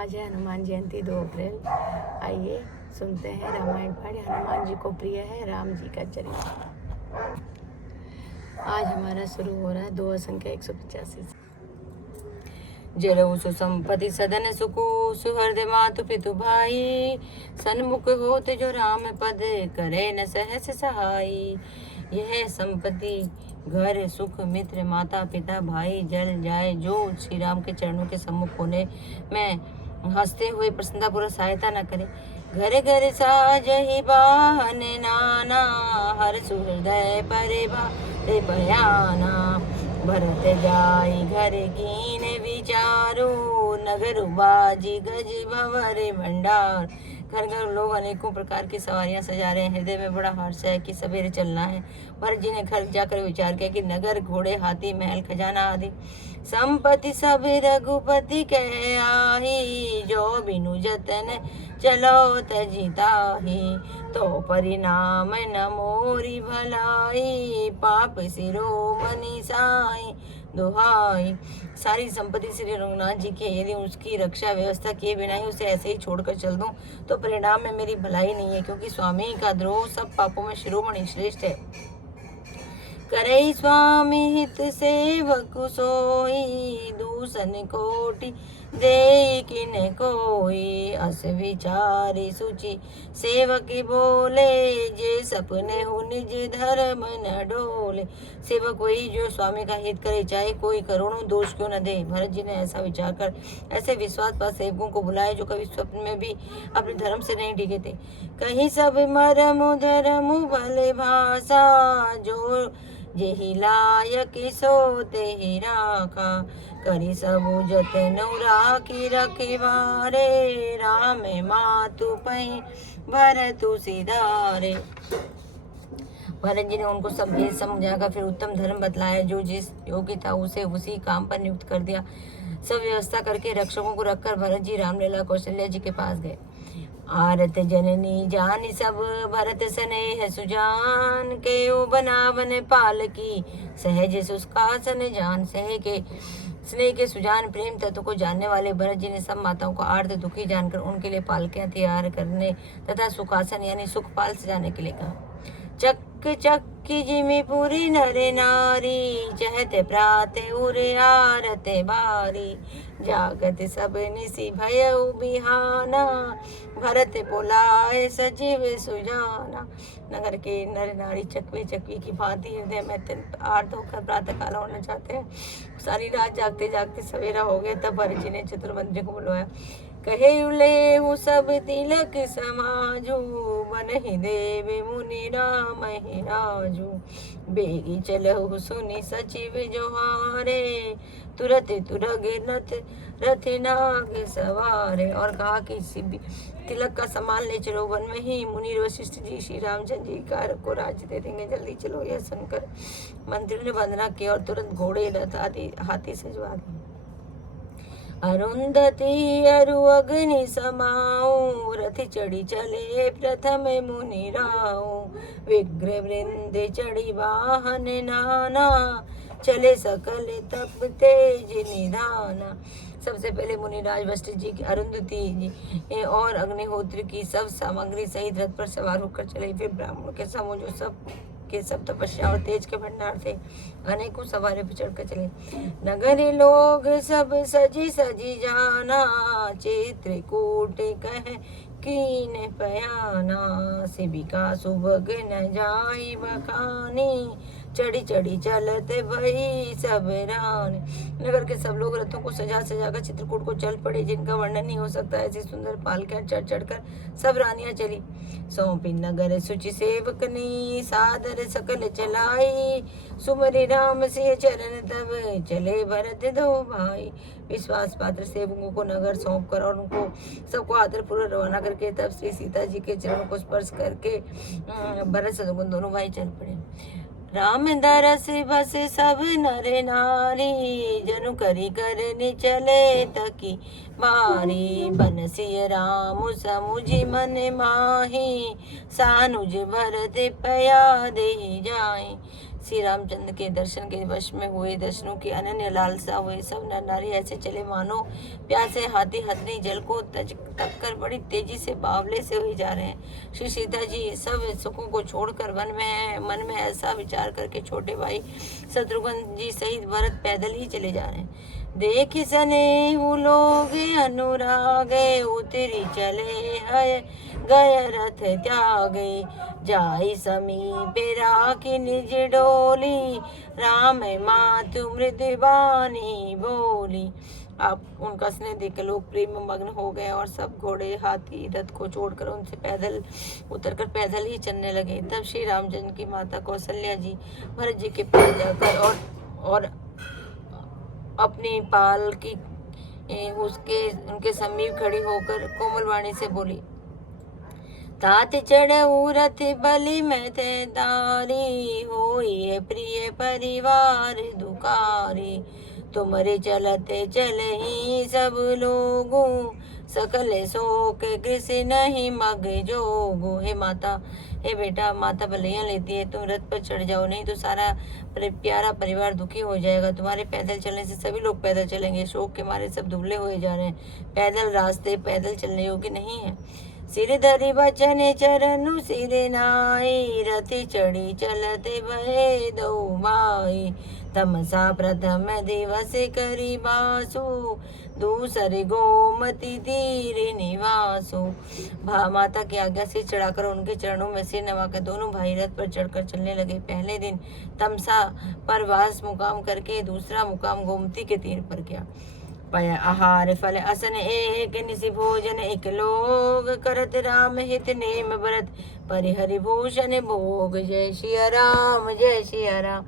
आज है हनुमान जयंती 2 अप्रैल। आइए सुनते हैं रामायण पाठ। हनुमान जी को प्रिय है राम जी का चरित्र। आज हमारा शुरू हो रहा है 2 संख्या 185 से। जरऊ सुसंपति सदन सुकु सुहृद मातु पितु भाई, सन्मुख होत जो राम पद करे न सहस सहाई। यह संपत्ति घर सुख मित्र माता पिता भाई जल जाए जो श्री राम के चरणों के सम्मुख होने में हंसते हुए प्रसन्नतापूर्वक सहायता न करे। घर घर साजहि बाहन नाना, हर सुहृदय परे बयाना। भरत जाई घर कीन विचारो, नगर बाजी गज भंवर भंडार। घर घर लोग अनेकों प्रकार की सवारियां सजा रहे हैं। हृदय में बड़ा हर्ष है कि सवेरे चलना है। भरत जी ने घर जाकर विचार किया कि नगर घोड़े हाथी महल खजाना आदि संपत्ति सब रघुपति के आही। जो बिनु जतन चलो तजिताही, तो परिणाम न मोरी भलाई। पाप शिरोमणि साई दुहाई। सारी संपत्ति श्री रघुनाथ जी की, यदि उसकी रक्षा व्यवस्था किए बिना ही उसे ऐसे ही छोड़कर चल दूं तो परिणाम में मेरी भलाई नहीं है, क्योंकि स्वामी का द्रोह सब पापों में शिरोमणि श्रेष्ठ है। करे स्वामी हित सेवक सोई, दूषण कोटि दे किन कोई। अस विचारी सुचि सेवक बोले, जे सपने हो निज धर्म न डोले। सेवक वही जो स्वामी का हित करे, चाहे कोई करोड़ों दोष क्यों न दे। भरत जी ने ऐसा विचार कर ऐसे विश्वास पास सेवकों को बुलाए जो कभी स्वप्न में भी अपने धर्म से नहीं डिगे थे। कहीं सब मरम धर्म भले भाषा, जो जेहि लायक सो तेहि राखा। करी सबु जतन राखी रखवारे, राम मातु पहि भरतु सिधारे। भरत जी ने उनको सब भेद समझाकर फिर उत्तम धर्म बतलाया। जो जिस योग्य था उसे उसी काम पर नियुक्त कर दिया। सब व्यवस्था करके रक्षकों को रखकर भरत जी रामलीला कौशल्या जी के पास गए। आरत जननी जान सब भरत स्नेह सुजान, के बनावन पाल की सहज सुस्कासन जान। स्नेह के सुजान प्रेम तत्व को जानने वाले भरत जी ने सब माताओं को आर्त दुखी जानकर उनके लिए पालकियां तैयार करने तथा सुखासन यानी सुखपाल सजाने के लिए कहा। चक चक्की जिमि पुरी नरे नारी, चहते प्राते उरे आरते बारी। जागत सब निसी भयउ बिहाना, भरत बोलाए सचिव सुजाना। नगर के नर नारी चकवे चकवी की भांति हृदय में आर्त होकर प्रातः काल होना चाहते हैं। सारी रात जागते जागते सवेरा हो गया, तब भरत जी ने चतुर्मंत्री को बुलवाया। कहे ले हूँ सब तिलक समाजू, बनहि देव मुनि राम ही राजू। बेगी चलहु सुनि सचिव जोहारे, तुरत तुरगे नथ रथ नाग सवारे। और कहा कि तिलक का सामान ले चलो, वन में ही मुनि वशिष्ठ जी श्री रामचंद्र जी को राज्य दे देंगे, जल्दी चलो। यह सुनकर मंत्री ने वंदना की और तुरंत घोड़े रथ आदि हाथी सजवा दिए। अरुंधति अरु अग्नि समाऊं, रथ चढ़ी चले प्रथम मुनि राऊ। विग्रह वृंद चढ़ी वाहन नाना, चले सकल तप तेज निधाना। सबसे पहले मुनिराज वशिष्ठ जी की, अरुंधति जी और अग्निहोत्र की सब सामग्री सहित रथ पर सवार होकर चले। फिर ब्राह्मणों के समूह जो सब तपस्या और तेज के भंडार थे, अनेकों सवारी पर चढ़कर चले। नगरी लोग सब सजी सजी जाना, चित्रकूट कह कीन पयाना। शिविका सुभग न जाई बखानी, चढ़ी चढ़ी चलते भई सब रानी। नगर के सब लोग रथों को सजा सजाकर चित्रकूट को चल पड़े, जिनका वर्णन नहीं हो सकता। ऐसी सुंदर पालकियां चढ़ चढ़कर सब रानियां चली। सौंपी नगर सुचि सेवकनी, सादर सकल चलाई। सुमरि राम सिंह चरण तब चले भरत दो भाई। विश्वास पात्र सेवकों को नगर सौंप कर और उनको सबको आदर पूर्वक रवाना करके तब श्री सीता जी के चरणों को स्पर्श करके भरत शत्रुघ्न दोनों भाई चल पड़े। राम दरस बस सब नर नारी, जनु करी करनी चले तकी बारी। बनसिय राम समुझि मन माही, सानुज भरत पया दे जाए। श्री रामचंद्र के दर्शन के वश में हुए, दर्शनों की अनन्य लालसा हुए। सब नर नारी ऐसे चले मानो प्यासे हाथी हथनी जल को तक कर बड़ी तेजी से बावले से हुए जा रहे हैं। श्री सीता जी सब सुखों को छोड़कर वन में हैं। मन में ऐसा विचार करके छोटे भाई शत्रुघ्न जी सहित भरत पैदल ही चले जा रहे हैं। देख सने लोग अनुरागे, उतरी चले है गय रथ त्यागे। जाई समीपे राखी निज डोली, राम मातु मृदुबानी बोली। आप उनका स्नेह देख लोग प्रेम में मग्न हो गए और सब घोड़े हाथी रथ को छोड़कर उनसे पैदल उतरकर पैदल ही चलने लगे। तब श्री रामचंद्र की माता कौशल्या जी भरत जी के पास जाकर और अपनी पाल की उनके समीप खड़ी होकर कोमल वाणी से बोली, तात चढ़ऊ रथ बलि में ते तारी, होई है प्रिय परिवार दुकारी। तुमरे चलते चले ही सब लोगों, सकल शोक कृषि नहीं मग जोगो। हे माता, हे बेटा, माता बलियां लेती है, तुम रथ पर चढ़ जाओ, नहीं तो सारा प्यारा परिवार दुखी हो जाएगा। तुम्हारे पैदल चलने से सभी लोग पैदल चलेंगे, शोक के मारे सब दुबले हुए जा रहे हैं। पैदल रास्ते पैदल चलने योग्य नहीं है। सिर धरि बचन चरनु सिर नाई, रथि चढ़ी चलते भये दो माई। तमसा प्रथम दिवस करी बासु, दूसरे गोमती तीर निवासु। माता की आज्ञा से चढ़ाकर उनके चरणों में सिर नवाकर दोनों भाई रथ पर चढ़कर चलने लगे। पहले दिन तमसा पर वास मुकाम करके दूसरा मुकाम गोमती के तीर पर किया। पय आहार फल असन एक निसि भोजन, एक लोग करत राम हित नेम व्रत। परिहरि भूषण भोग, जय सिया राम जय सिया राम।